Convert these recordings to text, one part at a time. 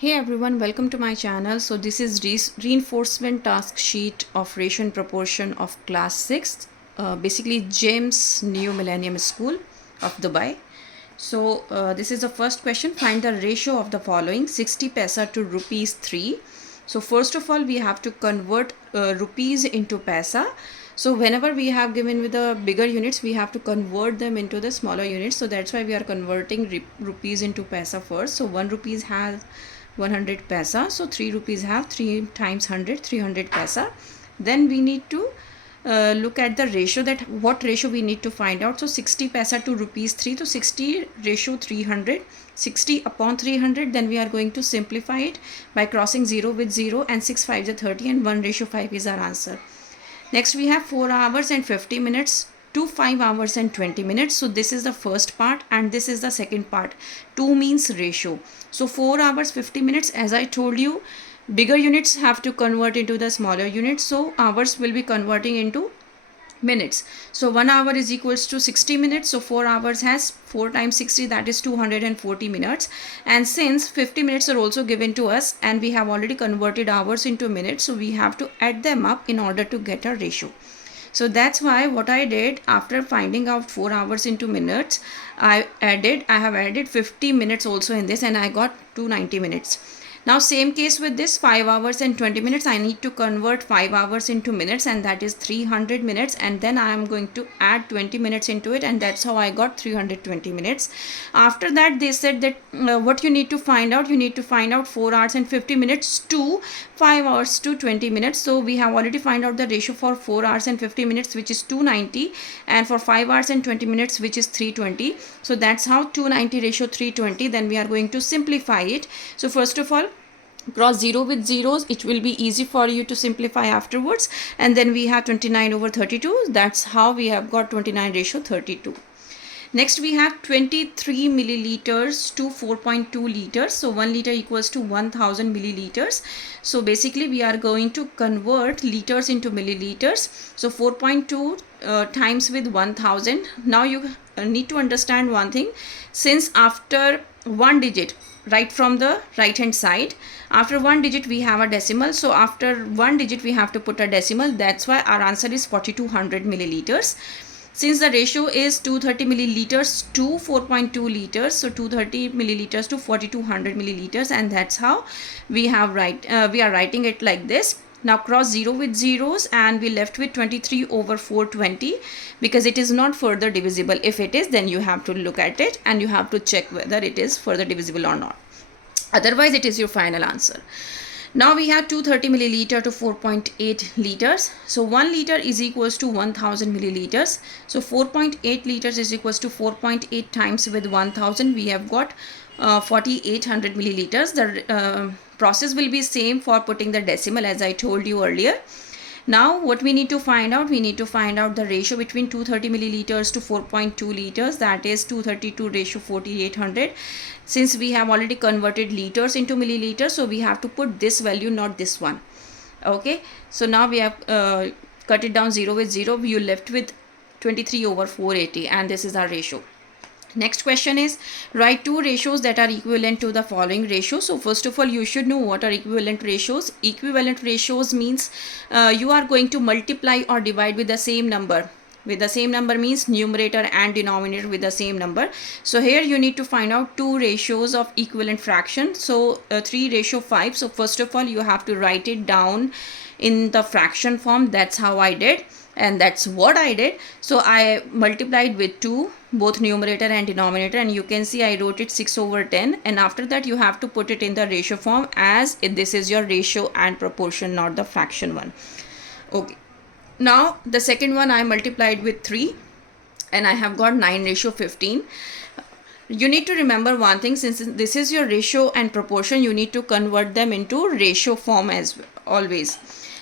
Hey everyone, welcome to my channel. So this is reinforcement task sheet of ratio and proportion of class 6, basically James New Millennium School of Dubai. So this is the first question. Find the ratio of the following: 60 paisa to rupees 3. So first of all, we have to convert rupees into paisa. So whenever we have given with the bigger units, we have to convert them into the smaller units. So that's why we are converting rupees into paisa first. So 1 rupees has 100 paisa. So 3 rupees have 3 times 100, 300 paisa. Then we need to look at the ratio, that what ratio we need to find out. So 60 paisa to rupees 3, so 60 ratio 300, 60 upon 300. Then we are going to simplify it by crossing 0 with 0, and 6 5 is 30, and 1 ratio 5 is our answer. Next we have 4 hours and 50 minutes to 5 hours and 20 minutes. So this is the first part and this is the second part. 2 means ratio. So 4 hours 50 minutes, as I told you, bigger units have to convert into the smaller units. So hours will be converting into minutes. So 1 hour is equals to 60 minutes. So 4 hours has 4 times 60, that is 240 minutes. And since 50 minutes are also given to us and we have already converted hours into minutes, so we have to add them up in order to get a ratio. So that's why what I did, after finding out 4 hours into minutes, I have added 50 minutes also in this, and I got 290 minutes. Now same case with this 5 hours and 20 minutes. I need to convert 5 hours into minutes, and that is 300 minutes, and then I am going to add 20 minutes into it, and that's how I got 320 minutes. After that they said that what you need to find out, you need to find out 4 hours and 50 minutes to 5 hours to 20 minutes. So we have already find out the ratio for 4 hours and 50 minutes, which is 290, and for 5 hours and 20 minutes, which is 320. So that's how 290 ratio 320. Then we are going to simplify it. So first of all, cross 0 with zeros, it will be easy for you to simplify afterwards. And then we have 29 over 32. That's how we have got 29 ratio 32. Next we have 23 milliliters to 4.2 liters. So 1 liter equals to 1000 milliliters. So basically we are going to convert liters into milliliters. So 4.2 times with 1000. Now you need to understand one thing. Since after one digit, right from the right hand side, after one digit we have a decimal. So after one digit we have to put a decimal. That's why our answer is 4200 milliliters. Since the ratio is 230 milliliters to 4.2 liters, so 230 milliliters to 4200 milliliters, and that's how we are writing it like this. Now cross 0 with zeros, and we left with 23 over 420, because it is not further divisible. If it is, then you have to look at it and you have to check whether it is further divisible or not. Otherwise it is your final answer. Now we have 230 milliliter to 4.8 liters. So 1 liter is equals to 1000 milliliters. So 4.8 liters is equals to 4.8 times with 1000. We have got 4800 milliliters. The process will be same for putting the decimal, as I told you earlier. Now what we need to find out, we need to find out the ratio between 230 milliliters to 4.2 liters, that is 232 ratio 4800. Since we have already converted liters into milliliters, so we have to put this value, not this one. Okay, so now we have cut it down 0 with 0. You left with 23 over 480, and this is our ratio. Next question is, write two ratios that are equivalent to the following ratio. So first of all, you should know what are equivalent ratios. Equivalent ratios means you are going to multiply or divide with the same number. With the same number means numerator and denominator with the same number. So here you need to find out two ratios of equivalent fraction. So 3 ratio 5. So first of all, you have to write it down in the fraction form. That's how I did, and that's what I did. So I multiplied with 2, both numerator and denominator, and you can see I wrote it 6 over 10. And after that you have to put it in the ratio form, as this is your ratio and proportion, not the fraction one. Okay, now the second one I multiplied with 3, and I have got 9 ratio 15. You need to remember one thing, since this is your ratio and proportion, you need to convert them into ratio form as always.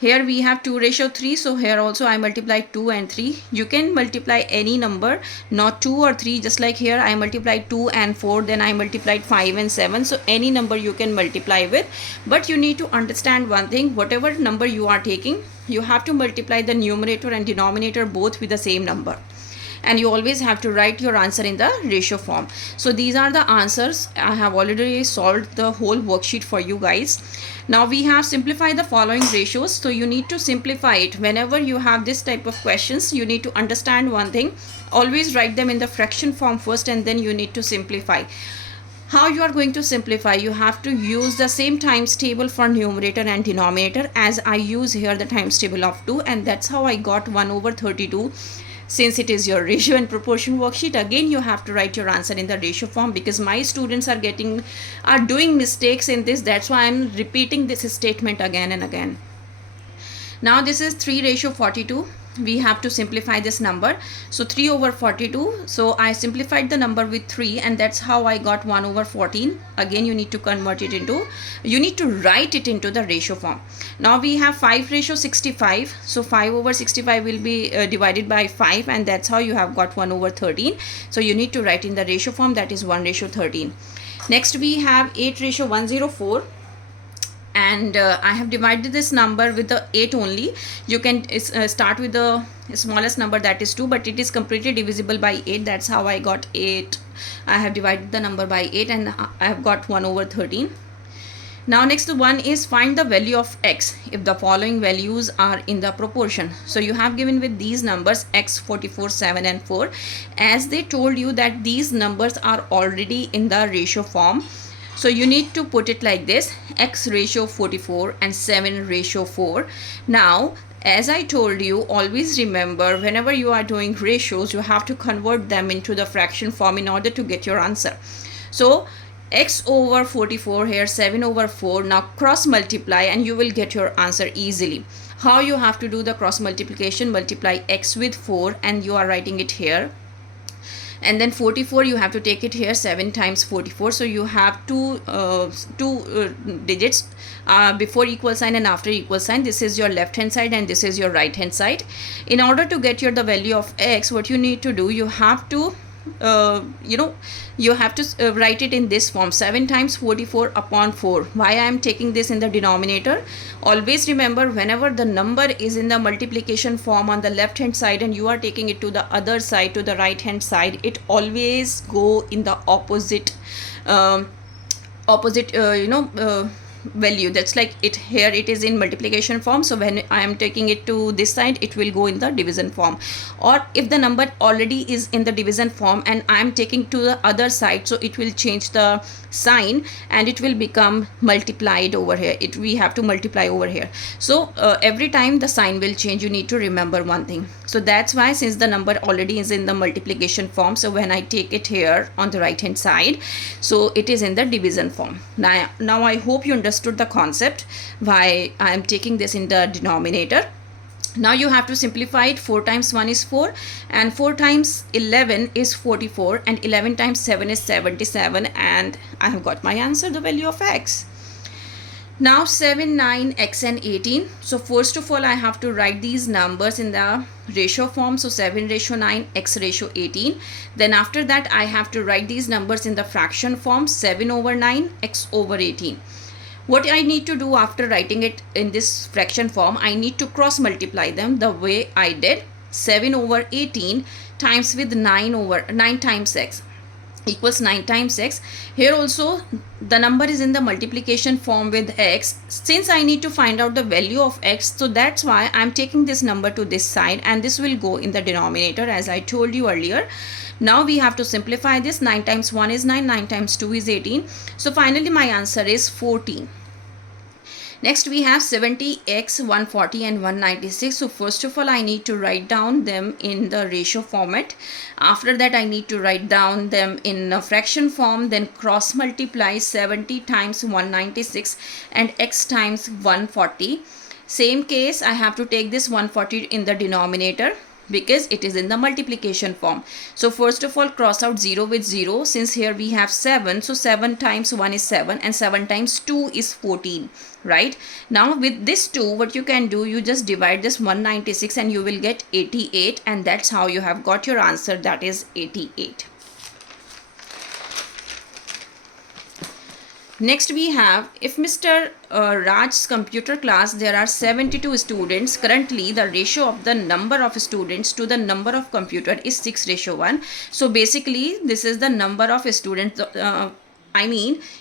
Here we have 2 ratio 3, so here also I multiplied 2 and 3. You can multiply any number, not 2 or 3, just like here I multiplied 2 and 4, then I multiplied 5 and 7. So any number you can multiply with, but you need to understand one thing, whatever number you are taking, you have to multiply the numerator and denominator both with the same number. and you always have to write your answer in the ratio form. So these are the answers. I have already solved the whole worksheet for you guys. Now we have simplified the following ratios. So you need to simplify it. Whenever you have this type of questions, you need to understand one thing. Always write them in the fraction form first, and then you need to simplify. How you are going to simplify? You have to use the same times table for numerator and denominator, as I use here the times table of 2, and that's how I got 1 over 32. Since it is your ratio and proportion worksheet, again you have to write your answer in the ratio form, because my students are doing mistakes in this. That's why I'm repeating this statement again and again. Now this is 3 ratio 42. We have to simplify this number. So 3 over 42. So I simplified the number with 3, and that's how I got 1 over 14. Again you need to convert it into, you need to write it into the ratio form. Now we have 5 ratio 65. So 5 over 65 will be divided by 5, and that's how you have got 1 over 13. So you need to write in the ratio form, that is 1 ratio 13. Next we have 8 ratio 104. And I have divided this number with the 8 only. You can start with the smallest number, that is 2, but it is completely divisible by 8. That's how I got 8. I have divided the number by 8, and I have got 1 over 13. Now next one is find the value of x if the following values are in the proportion. So you have given with these numbers x, 44, 7 and 4. As they told you that these numbers are already in the ratio form, so you need to put it like this: x ratio 44 and 7 ratio 4. Now, as I told you, always remember, whenever you are doing ratios, you have to convert them into the fraction form in order to get your answer. So x over 44 here, 7 over 4. Now cross multiply and you will get your answer easily. How you have to do the cross multiplication? Multiply x with 4, and you are writing it here. And then 44, you have to take it here, 7 times 44. So you have two digits before equal sign and after equal sign. This is your left hand side and this is your right hand side. In order to get the value of x, what you need to do, you have to write it in this form: 7 times 44 upon 4. Why I am taking this in the denominator? Always remember, whenever the number is in the multiplication form on the left hand side and you are taking it to the other side, to the right hand side, it always go in the opposite value. That's like it here, it is in multiplication form, so when I am taking it to this side, it will go in the division form. Or if the number already is in the division form and I am taking to the other side, so it will change the sign and it will become multiplied over here. We have to multiply over here. So every time the sign will change, you need to remember one thing. So that's why, since the number already is in the multiplication form, so when I take it here on the right hand side, so it is in the division form. Now I hope you understood the concept why I am taking this in the denominator. Now you have to simplify it. 4 times 1 is 4, and 4 times 11 is 44, and 11 times 7 is 77, and I have got my answer, the value of x. Now 7, 9, x and 18. So first of all, I have to write these numbers in the ratio form. So 7 ratio 9, x ratio 18. Then after that, I have to write these numbers in the fraction form: 7 over 9, x over 18. What I need to do after writing it in this fraction form, I need to cross multiply them the way I did. 7 over 18 times with 9 times x equals 9 times x. Here also the number is in the multiplication form with x. Since I need to find out the value of x, so that's why I'm taking this number to this side, and this will go in the denominator, as I told you earlier. Now we have to simplify this. 9 times 1 is 9, 9 times 2 is 18. So finally my answer is 14. Next we have 70x, 140 and 196. So first of all, I need to write down them in the ratio format. After that, I need to write down them in a fraction form. Then cross multiply 70 times 196 and x times 140. Same case, I have to take this 140 in the denominator, because it is in the multiplication form. So first of all, cross out 0 with 0. Since here we have 7, so 7 times 1 is 7 and 7 times 2 is 14, right? Now with this 2, what you can do, you just divide this 196 and you will get 88, and that's how you have got your answer, that is 88. Next we have, if Mr. Raj's computer class there are 72 students, currently the ratio of the number of students to the number of computer is 6:1. So basically this is the number of students,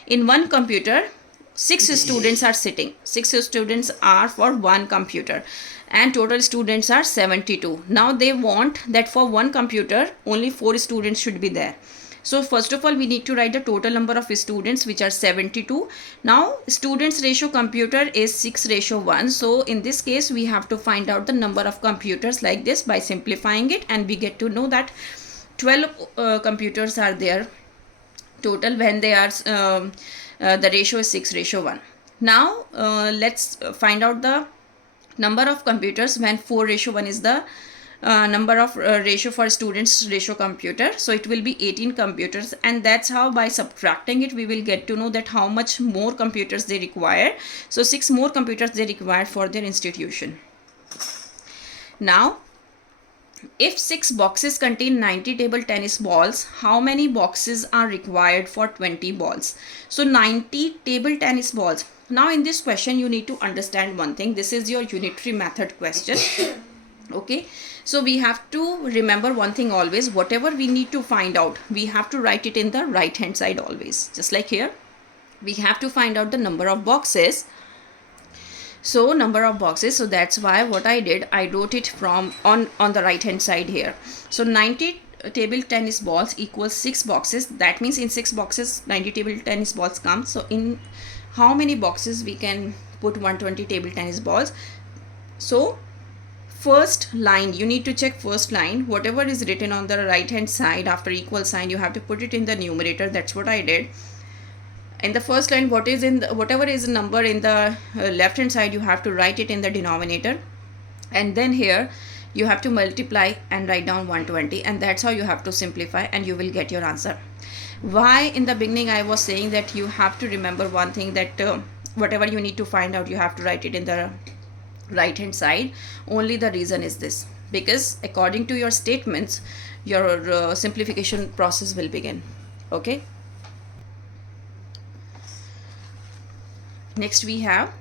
in one computer 6 students are sitting. 6 students are for one computer and total students are 72. Now they want that for one computer only 4 students should be there. So first of all we need to write the total number of students, which are 72. Now students ratio computer is 6:1. So in this case we have to find out the number of computers like this by simplifying it, and we get to know that 12 computers are there total when they are the ratio is 6:1. Now let's find out the number of computers when 4:1 is the number of ratio for students ratio computer. So it will be 18 computers, and that's how by subtracting it we will get to know that how much more computers they require. So 6 more computers they require for their institution. Now if 6 boxes contain 90 table tennis balls, how many boxes are required for 20 balls? So 90 table tennis balls. Now in this question you need to understand one thing. This is your unitary method question. Okay, so we have to remember one thing always. Whatever we need to find out, we have to write it in the right hand side always. Just like here, we have to find out the number of boxes. So number of boxes, so that's why what I did, I wrote it from on the right hand side here. So 90 table tennis balls equals 6 boxes. That means in 6 boxes 90 table tennis balls come. So in how many boxes we can put 120 table tennis balls? So first line, you need to check first line. Whatever is written on the right hand side after equal sign, you have to put it in the numerator. That's what I did. In the first line, whatever is a number in the left hand side, you have to write it in the denominator, and then here you have to multiply and write down 120, and that's how you have to simplify and you will get your answer. Why in the beginning I was saying that you have to remember one thing, that whatever you need to find out you have to write it in the right hand side. Only the reason is this, because according to your statements your simplification process will begin. Okay, next we have,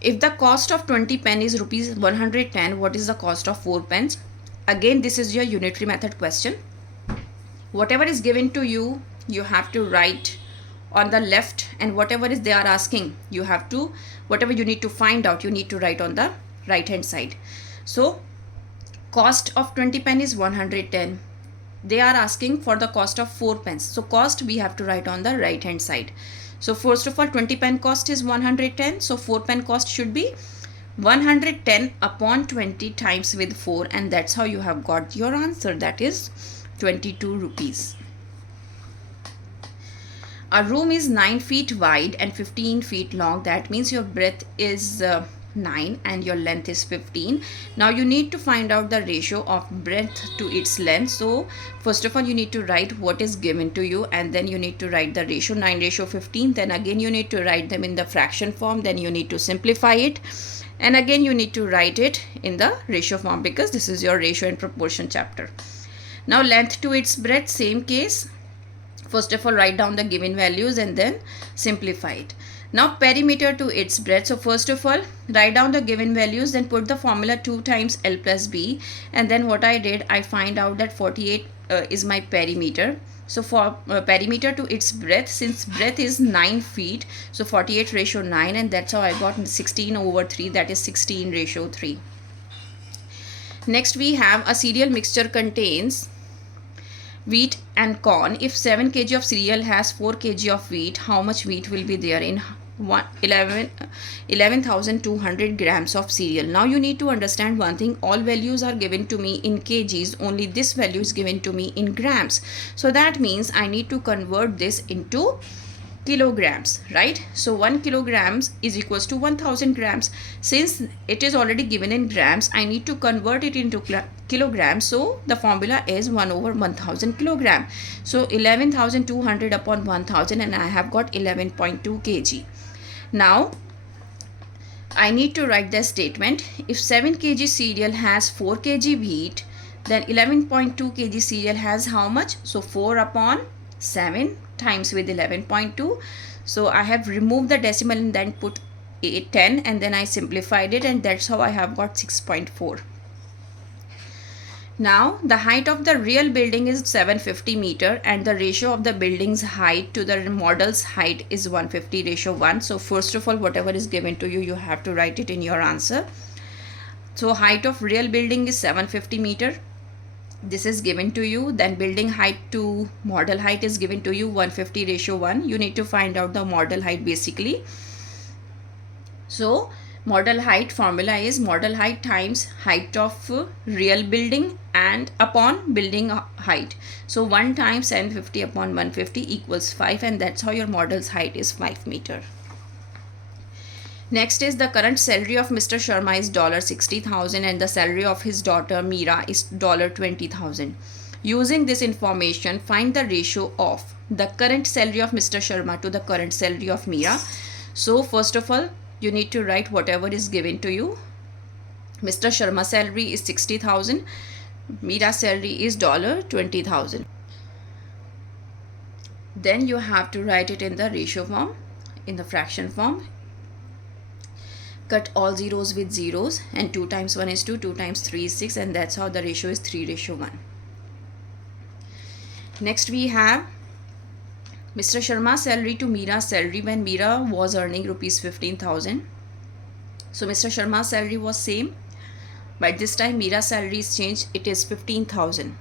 if the cost of 20 pen is rupees 110, what is the cost of 4 pens? Again this is your unitary method question. Whatever is given to you, you have to write on the left, and whatever is they are asking, you have to, whatever you need to find out, you need to write on the right hand side. So cost of 20 pen is 110. They are asking for the cost of 4 pens. So cost we have to write on the right hand side. So first of all 20 pen cost is 110. So 4 pen cost should be 110 upon 20 times with 4, and that's how you have got your answer, that is 22 rupees. A room is 9 feet wide and 15 feet long. That means your breadth is 9 and your length is 15. Now you need to find out the ratio of breadth to its length. So first of all you need to write what is given to you, and then you need to write the ratio, 9:15. Then again you need to write them in the fraction form. Then you need to simplify it, and again you need to write it in the ratio form, because this is your ratio and proportion chapter. Now length to its breadth, same case. First of all write down the given values and then simplify it. Now perimeter to its breadth. So first of all write down the given values, then put the formula 2 times L plus B, and then what I did, I find out that 48 is my perimeter. So for perimeter to its breadth, since breadth is 9 feet, so 48:9, and that's how I got 16/3, that is 16:3. Next we have, a cereal mixture contains wheat and corn. If 7 kg of cereal has 4 kg of wheat, how much wheat will be there in 11,200 grams of cereal? Now you need to understand one thing, all values are given to me in kgs, only this value is given to me in grams. So that means I need to convert this into kilograms, right? So 1 kilograms is equals to 1000 grams. Since it is already given in grams, I need to convert it into kilograms. So the formula is 1/1000 kilogram. So 11,200 upon 1000, and I have got 11.2 kg. Now I need to write the statement. If 7 kg cereal has 4 kg wheat, then 11.2 kg cereal has how much? So 4 upon 7 times with 11.2. So I have removed the decimal and then put 10, and then I simplified it, and that's how I have got 6.4. Now the height of the real building is 750 meter, and the ratio of the building's height to the model's height is 150:1. So first of all, whatever is given to you, you have to write it in your answer. So height of real building is 750 meter. This is given to you. Then building height to model height is given to you 150:1. You need to find out the model height basically. So model height formula is model height times height of real building and upon building height. So 1 times 750 upon 150 equals 5, and that's how your model's height is 5 meter. Next is the current salary of Mr. Sharma is $60,000 and the salary of his daughter Meera is $20,000. Using this information, find the ratio of the current salary of Mr. Sharma to the current salary of Meera. So first of all, you need to write whatever is given to you. Mr. Sharma's salary is $60,000. Meera's salary is $20,000. Then you have to write it in the ratio form, in the fraction form. Cut all zeros with zeros, and 2 times 1 is 2, 2 times 3 is 6, and that's how the ratio is 3:1. Next we have Mr. Sharma's salary to Meera's salary when Meera was earning rupees 15,000. So Mr. Sharma's salary was same, but this time Meera's salary is changed. It is 15,000.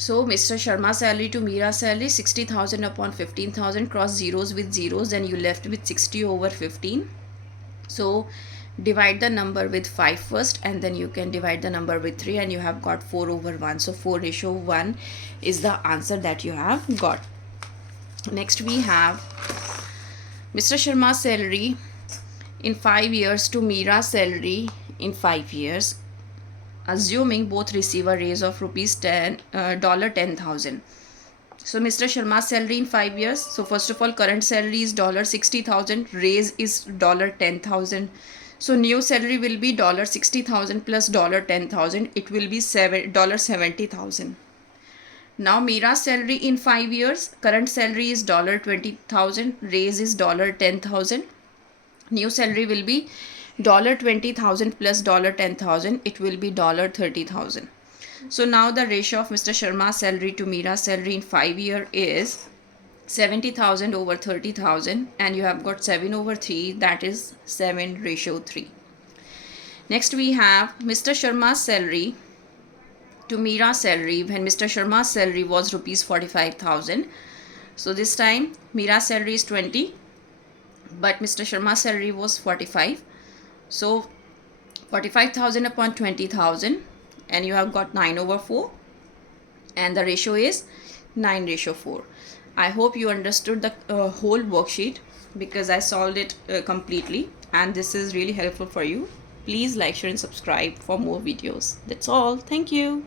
So Mr. Sharma's salary to Meera's salary 60,000 upon 15,000. Cross zeros with zeros, and you left with 60 over 15. So divide the number with 5 first, and then you can divide the number with 3, and you have got 4 over 1. So 4:1 is the answer that you have got. Next we have Mr. Sharma's salary in 5 years to Meera's salary in 5 years, assuming both receive a raise of $10,000. So Mr. Sharma's salary in 5 years. So first of all, current salary is $60,000, raise is $10,000. So new salary will be $60,000 plus $10,000. It will be $70,000. Now Meera's salary in 5 years, current salary is $20,000, raise is $10,000. New salary will be $20,000 plus $10,000. It will be $30,000. So now the ratio of Mr. Sharma's salary to Meera's salary in 5 years is 70,000 over 30,000, and you have got 7 over 3, that is 7:3. Next we have Mr. Sharma's salary to Meera's salary when Mr. Sharma's salary was rupees 45,000. So this time Meera's salary is 20, but Mr. Sharma's salary was 45. So 45,000 upon 20,000, and you have got 9 over 4, and the ratio is 9:4. I hope you understood the whole worksheet because I solved it completely, and this is really helpful for you. Please like, share and subscribe for more videos. That's all. Thank you.